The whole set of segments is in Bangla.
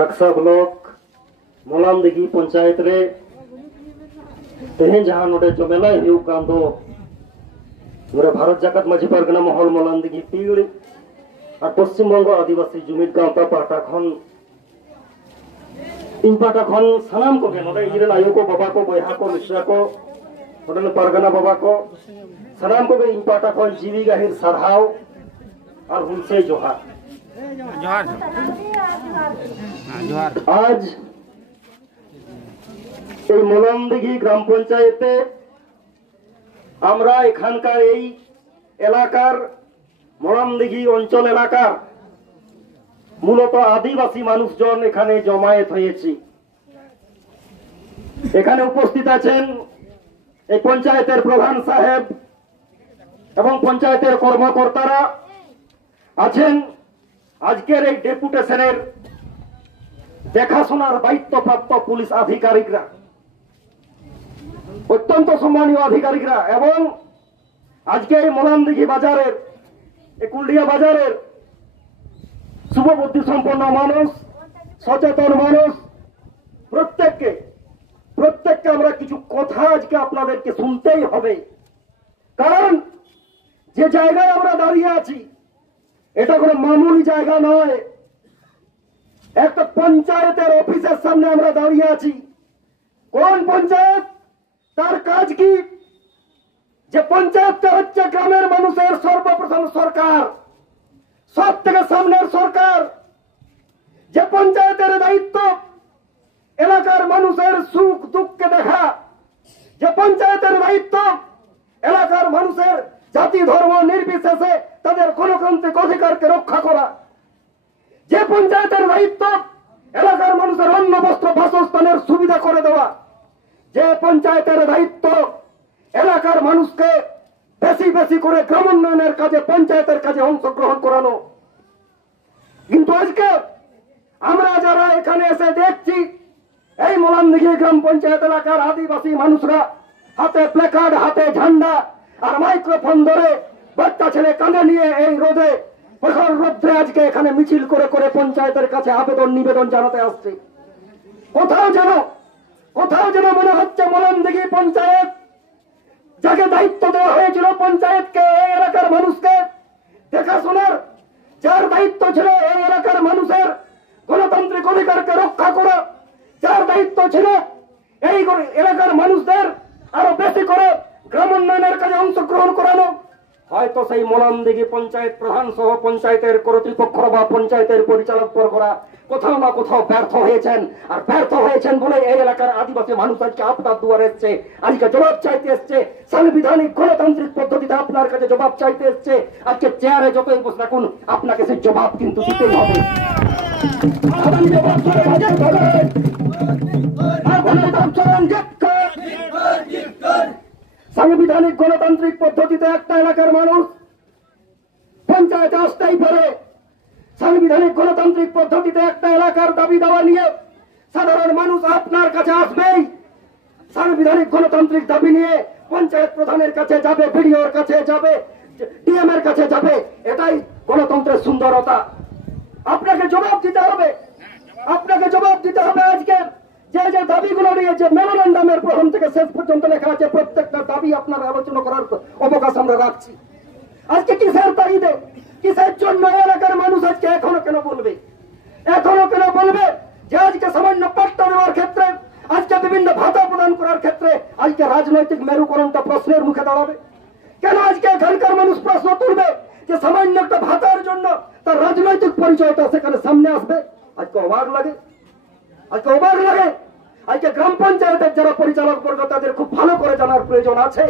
कक्सा ब्लॉक मोलाम दिघी पंचायत रे तेहें जहां नोडे जमेला हिउ कान दो नोडे भारत जाकत माझी परगना महल मोलाम दिघी पीड़ और पश्चिम बंग आदिवासी जुमिद गांवता पाटा खन इन पाटा खन सनाम को के नोडे इरेन आयु को बाबा को बयहा को मिश्रा को नोडे परगना बाबा को सनाम को के इन पाटा खन जीवी गाहिर सरहाव और उनसे जोहार जोहार जोहार आज এই মোলামদিঘি গ্রাম পঞ্চায়েতে আমরা এখানকার এই এলাকার মোলামদিঘি অঞ্চল এলাকার মূলত আদিবাসী মানুষজন এখানে জমায়েত হয়েছি। এখানে উপস্থিত আছেন এই পঞ্চায়েতের প্রধান সাহেব এবং পঞ্চায়েতের কর্মকর্তারা আছেন। আজকের এই ডেপুটেশনের দেখাশোনার দায়িত্বপ্রাপ্ত পুলিশ আধিকারিকরা, অত্যন্ত সম্মানীয় আধিকারিকরা এবং আজকে এই মোলামদিঘি বাজারের কুলডিয়া বাজারের শুভবুদ্ধি সম্পন্ন মানুষ, সচেতন মানুষ, প্রত্যেককে আমরা কিছু কথা আজকে আপনাদেরকে শুনতেই হবে। কারণ যে জায়গায় আমরা দাঁড়িয়ে আছি এটা কোনো মামুলি জায়গা নয়। একটা পঞ্চায়েতের অফিসের সামনে আমরা দাঁড়িয়ে আছি। কোন পঞ্চায়েত, তার কাজ কি? যে পঞ্চায়েতটা হচ্ছে গ্রামের মানুষের সর্বপ্রথম সরকার, সব থেকে সামনের সরকার। যে পঞ্চায়েতের দায়িত্ব এলাকার মানুষের সুখ দুঃখকে দেখা, যে পঞ্চায়েতের দায়িত্ব এলাকার মানুষের জাতি ধর্ম নির্বিশেষে তাদের গণতান্ত্রিক অধিকারকে রক্ষা করা, যে পঞ্চায়েতের দায়িত্ব এলাকার মানুষের অন্ন বস্ত্র বাসস্থানের সুবিধা করে দেওয়া, যে পঞ্চায়েতের দায়িত্ব এলাকার মানুষকে বেশি বেশি করে গ্রামোন্নয়নের কাজে পঞ্চায়েতের কাজে অংশগ্রহণ করানো। কিন্তু আজকে আমরা যারা এখানে এসে দেখছি এই মোলামদিঘি গ্রাম পঞ্চায়েত এলাকার আদিবাসী মানুষরা হাতে প্ল্যাকার্ড, হাতে ঝান্ডা আর মাইক্রোফোন ধরে বাচ্চা ছেলে কাঁধে নিয়ে এই রোদে প্রখর রৌদ্রে আজকে এখানে মিছিল করে করে পঞ্চায়েতের কাছে আবেদন নিবেদন জানাতে আসছে। কোথাও যেন মনে হচ্ছে মোলামদিঘি পঞ্চায়েত, যাকে দায়িত্ব দেওয়া হয়েছিল পঞ্চায়েতকে এই এলাকার মানুষকে দেখাশোনার, যার দায়িত্ব ছিল এই এলাকার মানুষের গণতান্ত্রিক অধিকারকে রক্ষা করা, যার দায়িত্ব ছিল এই এলাকার মানুষদের আরো বেশি করে গ্রামোন্নয়নের কাজে অংশগ্রহণ করানো, হয়তো সেই মোলামদিঘি পঞ্চায়েত প্রধান সহ পঞ্চায়েতের কর্তৃপক্ষরা বা পঞ্চায়েতের পরিচালক বর্গরা কোথাও না কোথাও ব্যর্থ হয়েছেন। আর ব্যর্থ হয়েছেন বলে এই এলাকার আদিবাসী মানুষ আজকে আপনার দুয়ারে এসছে, আজকে জবাব চাইতে এসছে, সাংবিধানিক গণতান্ত্রিক পদ্ধতিতে আপনার কাছে জবাব চাইতে এসছে। আজকে চেয়ারে যতই বসে রাখুন আপনাকে সেই জবাব কিন্তু দিতেই হবে। সাংবিধানিক গণতান্ত্রিক পদ্ধতিতে একটা এলাকার মানুষ পঞ্চায়েতে আসতেই পারে। সাংবিধানিক গণতান্ত্রিক পদ্ধতিতে একটা এলাকার দাবি দাওয়া নিয়ে সাধারণ মানুষ আপনার কাছে আসবেই। সাংবিধানিক গণতান্ত্রিক দাবি নিয়ে পঞ্চায়েত প্রধানের কাছে যাবে, বিডিওর কাছে যাবে, ডিএম এর কাছে যাবে। এটাই গণতন্ত্রের সুন্দরতা। আপনাকে জবাব দিতে হবে, আপনাকে জবাব দিতে হবে। আজকে যে যে দাবিগুলো নিয়ে যে মেমোরেন্ডামের প্রথম থেকে শেষ পর্যন্ত লেখা আছে প্রত্যেকটা দাবি আপনার আলোচনা করার অবকাশ আমরা রাখছি। আজকে কিসের তাগিদে, কিসের জন্য এলাকার মানুষ আজকে এখনো কেন বলবে যে আজকে সামান্য পাট্টা দেওয়ার ক্ষেত্রে, আজকে বিভিন্ন ভাতা প্রদান করার ক্ষেত্রে আজকে রাজনৈতিক মেরুকরণটা প্রশ্নের মুখে দাঁড়াবে? কেন আজকে এখানকার মানুষ প্রশ্ন তুলবে যে সামান্য একটা ভাতার জন্য তার রাজনৈতিক পরিচয়টা সেখানে সামনে আসবে? আজকে অবাক লাগে। আজকে গ্রাম পঞ্চায়েতের যারা পরিচালক বর্গ তাদের খুব ভালো করে জানার প্রয়োজন আছে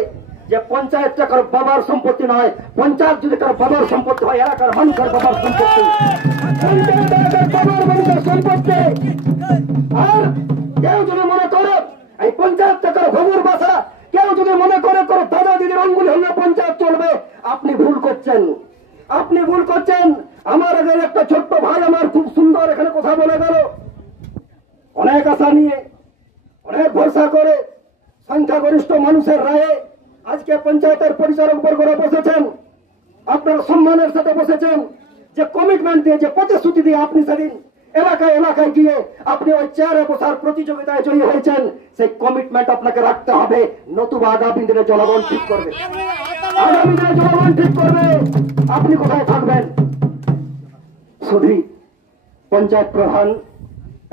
যে পঞ্চায়েতটা কারো বাবার সম্পত্তি নয়। পঞ্চায়েত যদি কারো বাবার সম্পত্তি হয়, এলাকার মানুষের বাবার সম্পত্তি, পঞ্চায়েত এলাকার বাবার মানুষের সম্পত্তি। আর কেউ যদি মনে করে এই পঞ্চায়েতটা কারো ঘুমুর বাসা, কেউ যদি মনে করে কারো দাদা দিদির অঙ্গুলি হলে পঞ্চায়েত চলবে, আপনি ভুল করছেন। আমার আগে একটা ছোট্ট ভাই আমার খুব সুন্দর এখানে কথা বলে গেল, অনেক আশা নিয়ে, অনেক ভরসা করে সংখ্যাগরিষ্ঠ মানুষের রায়ে আজকে পঞ্চায়েতের পরিচালক বর্গরা বসেছেন। আপনারা সম্মানের সাথে বসেছেন, যে কমিটমেন্ট দিয়ে, যে প্রতিশ্রুতি দিয়ে আপনি সেদিন এলাকায় এলাকায় গিয়ে আপনি ওই চেয়ারে বসার প্রতিযোগিতায় জয়ী হয়েছেন, সেই কমিটমেন্ট আপনাকে রাখতে হবে, নতুবা আগামী দিনে জনগণ ঠিক করবে। আগামী দিনে জনগণ ঠিক করবে আপনি কোথায় থাকবেন। শুধু পঞ্চায়েত প্রধান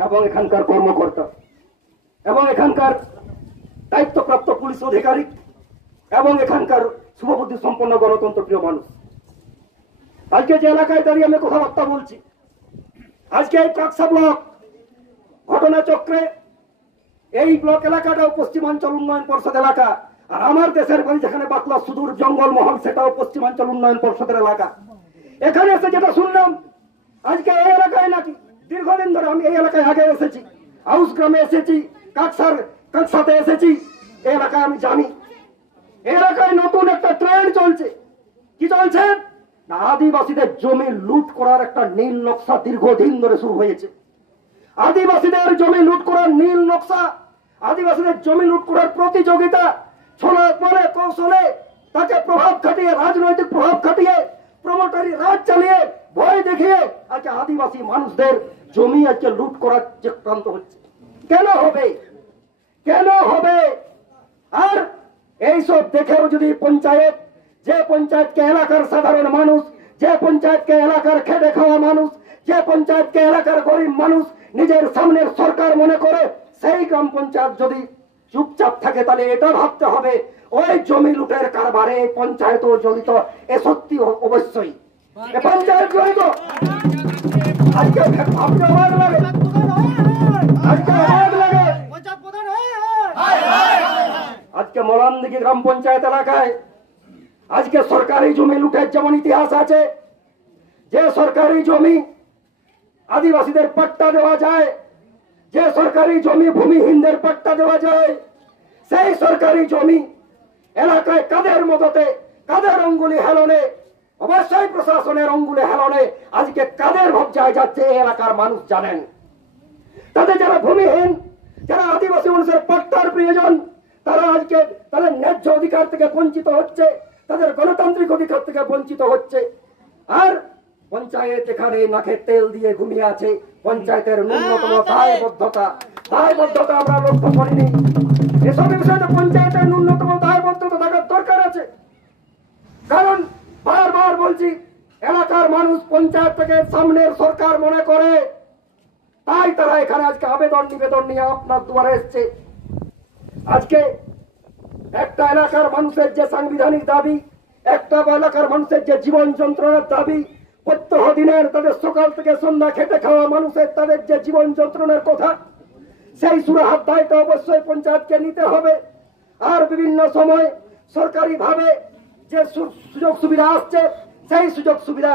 এবং এখানকার কর্মকর্তা এবং এখানকার দায়িত্বপ্রাপ্ত পুলিশ আধিকারিক এবং এখানকার শুভবুদ্ধি সম্পন্ন গণতন্ত্র প্রিয় মানুষ, আজকে যে এলাকায় দাঁড়িয়ে আমি কথাবার্তা বলছি, আজকে এই কাকসা ব্লক ঘটনাচক্রে এই ব্লক এলাকাটাও পশ্চিমাঞ্চল উন্নয়ন পরিষদ এলাকা, আর আমার দেশের বাড়ি যেখানে বাকলা সুদূর জঙ্গলমহল সেটাও পশ্চিমাঞ্চল উন্নয়ন পরিষদের এলাকা। এখানে এসে যেটা শুনলাম আজকে এই এলাকায় নাকি দীর্ঘদিন ধরে, আমি এই এলাকায় আগে এসেছি, হাউস গ্রামে এসেছি, কাকসাতে এসেছি, এই এলাকায় আমি জানি এই এলাকায় নতুন একটা ট্রেন্ড চলছে। কি চলছে না, আদিবাসীদের জমি লুট করার একটা নীল নকশা দীর্ঘদিন ধরে শুরু হয়েছে। আদিবাসীদের জমি লুট করার নীল নকশা, আদিবাসীদের জমি লুট করার প্রতিযোগিতা, ছড়ার পরে কৌশলে তাকে প্রভাব খাটিয়ে, রাজনৈতিক প্রভাব খাটিয়ে, প্রমোটারি রাজ চালিয়ে, ভয় দেখিয়ে আজকে আদিবাসী মানুষদের জমি আজকে লুট করার চক্রান্ত হচ্ছে। কেন হবে, কেন হবে? আর এইসব দেখেও যদি পঞ্চায়েত, যে পঞ্চায়েতকে এলাকার সাধারণ মানুষ, যে পঞ্চায়েতকে এলাকার খেটে খাওয়া মানুষ, যে পঞ্চায়েতকে এলাকার গরিব মানুষ নিজের সামনের সরকার মনে করে, সেই গ্রাম পঞ্চায়েত যদি চুপচাপ থাকে, তাহলে এটা ভাবতে হবে ওই জমি লুটের কারবারে পঞ্চায়েতও জড়িত। এ সত্যি অবশ্যই পঞ্চায়েত জড়িত। আজকে ভাবতে অবাক লাগে, আজকে অবাক লাগে। আজকে মলানদিঘি গ্রাম পঞ্চায়েত এলাকায় আজকে সরকারি জমি লুটের যেমন ইতিহাস আছে, যে সরকারি জমি আদিবাসীদের পাট্টা দেওয়া যায়, যে সরকারি জমি ভূমিহীনদের পাট্টা দেওয়া যায়, সেই সরকারি জমি এলাকায় কাদের মদতে, কাদের অঙ্গুলি হেলনে, অবশ্যই প্রশাসনের অঙ্গুলি হেলনে আজকে কাদের ভবজায় যাচ্ছে এই এলাকার মানুষ জানেন। তাদের যারা ভূমিহীন, যারা আদিবাসী মানুষের পাট্টার প্রয়োজন, তারা আজকে তাদের ন্যায্য অধিকার থেকে বঞ্চিত হচ্ছে, তাদের গণতান্ত্রিক অধিকার থেকে বঞ্চিত হচ্ছে। আর পঞ্চায়েত এখানে নাকে তেল দিয়ে ঘুমিয়ে আছে। পঞ্চায়েতের ন্যূনতম দায়বদ্ধতা আমরা লক্ষ্য করিনি। এসব বিষয়ে পঞ্চায়েতের ন্যূনতম দায়বদ্ধতা থাকার দরকার আছে। কারণ বারবার বলছি, এলাকার মানুষ পঞ্চায়েত থেকে সামনের সরকার মনে করে, তাই তারা এখানে আজকে আবেদন নিবেদন নিয়ে আপনার দুয়ারে এসছে। আজকে একটা এলাকার মানুষের যে সাংবিধানিক দাবি, একটা এলাকার মানুষের যে জীবন যন্ত্রণার দাবি, প্রত্যহ দিনের তাদের সকাল থেকে সন্ধ্যা খেটে খাওয়া মানুষের তাদের যে জীবন যন্ত্রণার কথা, সেই সুরাহার দায়টা অবশ্যই পঞ্চায়েতকে নিতে হবে। আর বিভিন্ন সময় সরকারি ভাবে যে সুযোগ সুবিধা আসছে, সেই সুযোগ সুবিধা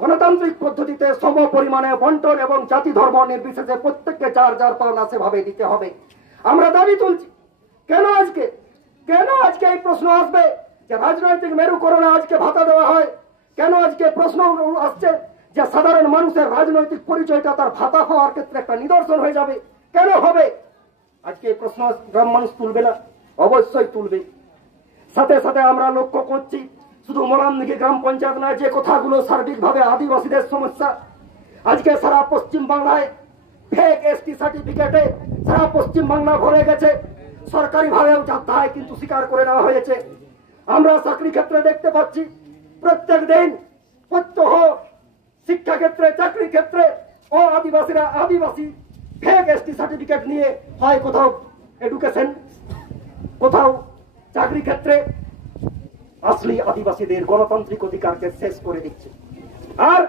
গণতান্ত্রিক পদ্ধতিতে সম পরিমাণে বন্টন এবং জাতি ধর্ম নির্বিশেষে প্রত্যেককে যার যার পাওনা সেভাবে দিতে হবে। আমরা দাবি তুলছি। কেন আজকে এই প্রশ্ন আসবে যে রাজনৈতিক মেরুকরণে আজকে ভাতা দেওয়া হয়? কেন আজকে প্রশ্ন আসছে যে সাধারণ মানুষের রাজনৈতিক পরিচয়টা তার ভাতা হওয়ার ক্ষেত্রে একটা নিদর্শন হয়ে যাবে? কেন হবে? আজকে এই প্রশ্ন গ্রাম মানুষ তুলবে না? অবশ্যই তুলবে। সাথে সাথে আমরা লক্ষ্য করছি, শুধু মলানদিঘি গ্রাম পঞ্চায়েত নয়, যে কথাগুলো সার্বিকভাবে আদিবাসীদের সমস্যা, আজকে সারা পশ্চিম বাংলায় ফেক এসটি সার্টিফিকেটে সারা পশ্চিম বাংলা ভরে গেছে। সরকারি ভাবেও যার দায় কিন্তু স্বীকার করে নেওয়া হয়েছে। আমরা চাকরি ক্ষেত্রে দেখতে পাচ্ছি প্রত্যেক দিন প্রত্যহ শিক্ষা ক্ষেত্রে, চাকরি ক্ষেত্রে ও আদিবাসী ফেক এসটি সার্টিফিকেট নিয়ে হয় কোথাও এডুকেশন, কোথাও চাকরি ক্ষেত্রে আসলে আদিবাসীদের গণতান্ত্রিক অধিকারকে শেষ করে দিচ্ছে। আর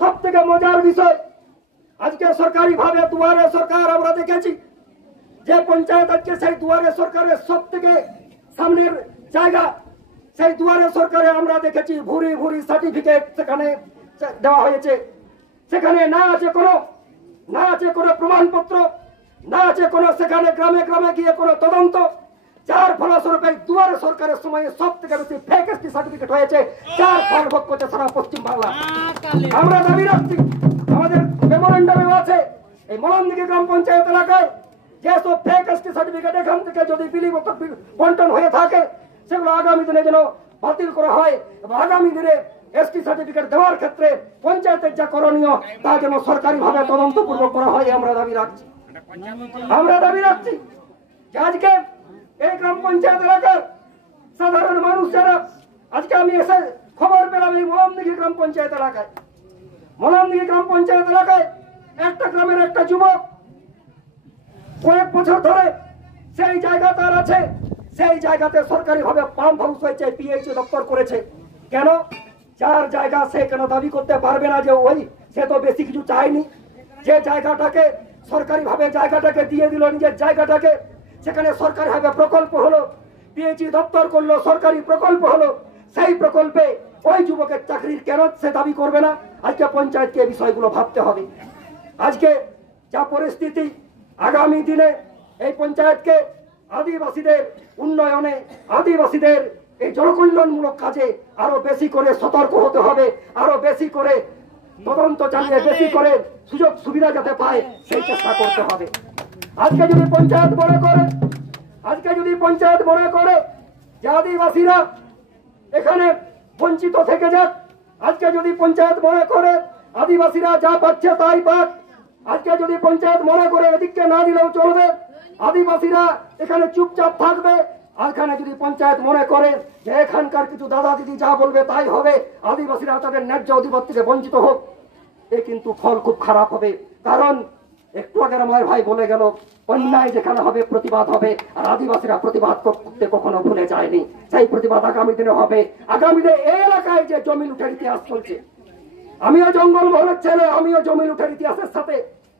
সব থেকে মজার বিষয়, আজকে সরকারি ভাবে দুয়ারে সরকার আমরা দেখেছি, যে পঞ্চায়েত আজকে সেই দুয়ারে সরকারের সব থেকে সামনের জায়গা, সেই দুয়ারে সরকারে আমরা দেখেছি ভুরি ভুরি সার্টিফিকেট সেখানে দেওয়া হয়েছে। সেখানে না আছে কোনো প্রমাণপত্র, না আছে কোনো সেখানে গ্রামে গ্রামে গিয়ে কোনো তদন্ত, যার ফলস্বরূপ দুয়ারে সরকারের সময় সব থেকে বেশি ফেক এসটি সার্টিফিকেট হয়েছে, যার ফল ভোগ করছে সারা পশ্চিম বাংলা। আমরা দাবি রাখছি, আমাদের মেমোরেন্ডামেও আছে, এই মলানদিঘি গ্রাম পঞ্চায়েত এলাকায় যেসব ফেক এসটি সার্টিফিকেট এখান থেকে যদি বন্টন হয়ে থাকে, সেগুলো আগামী দিনে যেন বাতিল করা হয় এবং আগামী দিনে এসটি সার্টিফিকেট দেওয়ার ক্ষেত্রে পঞ্চায়েতের যা করণীয় তা যেন সরকারিভাবে তদন্তপূর্বক করা হয় আমরা দাবি রাখছি। যে আজকে এই গ্রাম পঞ্চায়েত এলাকার সাধারণ মানুষ যারা, আজকে আমি এসে খবর পেলাম এই মলামদিঘি গ্রাম পঞ্চায়েত এলাকায় একটা গ্রামের একটা যুবক কয়েক বছর ধরে সেই জায়গা তার আছে, সেই জায়গাতে সরকারিভাবে পাম্প হাউস হয়েছে, পিএইচই দপ্তর করেছে। কেন? যার জায়গা সে কেন দাবি করতে পারবে না যে সে তো বেশি কিছু চায়নি, যে জায়গাটাকে সরকারিভাবে জায়গাটাকে দিয়ে দিল নিজের জায়গাটাকে, সেখানে সরকারিভাবে প্রকল্প হলো, পিএইচই দপ্তর করলো, সরকারি প্রকল্প হলো, সেই প্রকল্পে ওই যুবকের চাকরির কেন সে দাবি করবে না? আজকে পঞ্চায়েতকে এই বিষয়গুলো ভাবতে হবে। আজকে যা পরিস্থিতি, আগামী দিনে এই পঞ্চায়েতকে আদিবাসীদের উন্নয়নে, আদিবাসীদের এই জনকল্যাণমূলক কাজে আরো বেশি করে সতর্ক হতে হবে, আরো বেশি করে তদন্ত চালিয়ে বেশি করে সুযোগ সুবিধা যাতে পায় সেই চেষ্টা করতে হবে। আজকে যদি পঞ্চায়েত মনে করে যে আদিবাসীরা এখানে বঞ্চিত থেকে যাক, আজকে যদি পঞ্চায়েত মনে করে আদিবাসীরা যা পাচ্ছে তাই পাক, আজকে যদি পঞ্চায়েত মনে করে এদিককে না দিলেও চলবে, আদিবাসীরা এখানে চুপচাপ থাকবে, আর এখানে যদি পঞ্চায়েত মনে করে যে এখানকার কিছু দাদা দিদি যা বলবে তাই হবে, আদিবাসীরা তাদের ন্যায্য অধিকার থেকে বঞ্চিত হোক, এ কিন্তু ফল খুব খারাপ হবে। কারণ একটু আগে আমার ভাই বলে গেল, অন্যায় যেখানে হবে প্রতিবাদ হবে, আর আদিবাসীরা প্রতিবাদ করতে কখনো ভুলে যায়নি। সেই প্রতিবাদ আগামী দিনে হবে। আগামী দিনে এই এলাকায় যে জমি লুটের ইতিহাস চলছে, আমিও জঙ্গল মহলের ছেলে, আমিও জমি লুটের ইতিহাসের সাথে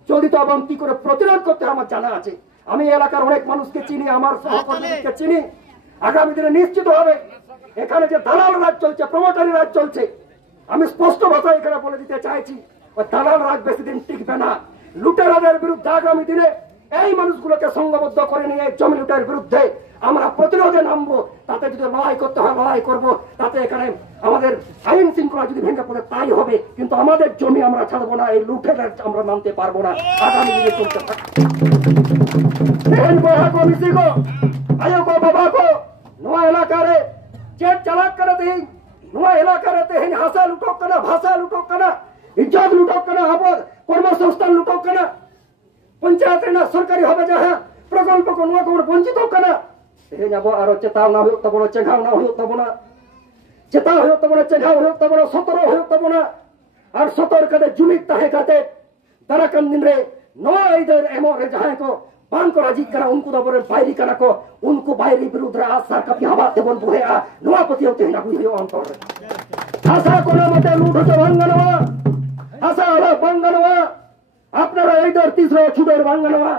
জড়িত এবং কি করে প্রতিরোধ করতে আমার জানা আছে। আমি এলাকার অনেক মানুষকে চিনি, আমার সহকর্মীদেরকে চিনি। আগামী দিনে নিশ্চিত হবে এখানে যে দালাল রাজ চলছে, প্রমোটারি রাজ চলছে, আমি স্পষ্ট ভাষায় এখানে বলে দিতে চাইছি, ওই দালাল রাজ বেশি দিন টিকবে না। লুটেরাদের বিরুদ্ধে আগামী দিনে এই মানুষগুলোকে সংঘবদ্ধ করে নিয়ে জমি লুটের বিরুদ্ধে আমরা প্রতিরোধে নামবো। তাতে যদি লড়াই করতে হয় লড়াই করবো, তাতে এখানে আমাদের আইন শৃঙ্খলা যদি ভেঙে পড়ে তাই হবে, কিন্তু আমাদের জমি আমরা ছাড়বো না, এই লুটের আমরা নামতে পারবো না। আগামী দিনে চলতে থাকে आयो को बाबा को नवा इलाका रे चेक चलाक करे तेहिं नवा इलाका रे तेहिं हासा लुटो कना भाषा लुटो कना इज्जत लुटो कना आबाद কর্মসংস্থান লুটো কনা পঞ্চায়েত রে না সরকারি হবে যাহা প্রকল্প কো নয়া কো বঞ্চিত কনা তেহিं আবো আরো চেতাও না হয়ো তবো চেঘাও না হয়ো তবো না চেতাও হয়ো তবো চেঘাও হয়ো তবো সতর হয়ো তবো না আর সতর কদে জুমিত তাহে কাতে দারাকান দিন রে নয়া ইধর এমো রে যাহা को बांग को राजी करा उनको दबरे बायरी करा को उनको बायरी विरुद्ध आसार का हवा देवन बुहेआ नवापति होते हैं ना बुझियो अंतर आशा को ना मते लूट हो भांगनवा आशा हलो भांगनवा আপনারা এই দর তিসরা ছুটের ভাঙ্গনवा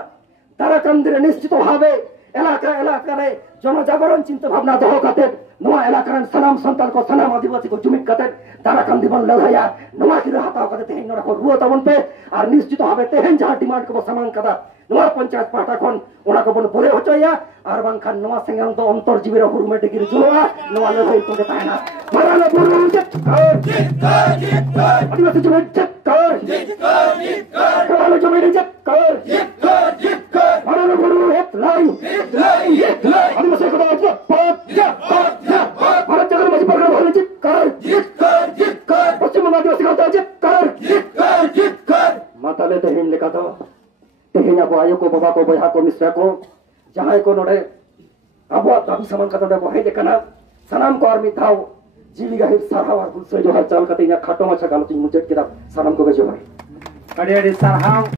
তারা কেন্দ্রে নিশ্চিত হবে এলাকায় জনজাগরণ চিন্তা ভাবনা দহ কাতে নয়া এলাকার সানাম সন্তান को সানাম আদিবাসী को জুমিত কাতে তারা কান্দিবন লহায়া নয়া কি হাতাও কাতে তেহেন রাখো রুয়া তমন पे আর নিশ্চিত হবে তেহেন যাহা ডিমান্ড को সামান কাদা नवा पंचायत पाटा खन ओना को बन बोले होचया आर बांखान नवा सेंगान तो अंतर जीवेर हुरुमे टिगिर जुलवा नवा लहै तो तायना माराले बुरु जित कर आदिवासी जमे जित कर माराले जमे जित कर माराले बुरु हेत लाई आदिवासी को जित पात भारत जगह मजी पर बोले जित कर पश्चिम बंगाल आदिवासी को जित कर माताले तो हिन लिखा तो तेहिं अब आयो को बाबा को बहा को मिश्रा को जहां को नोडे अब दाबी समान कता दे बहे देखना सनाम को आर्मी थाओ जीली गाहिर सरहाव और बुलसे जो हर चाल कते या खाटो माछा गालो तुम मुझे के सनाम को बेजो अड़ी अड़ी सरहाव।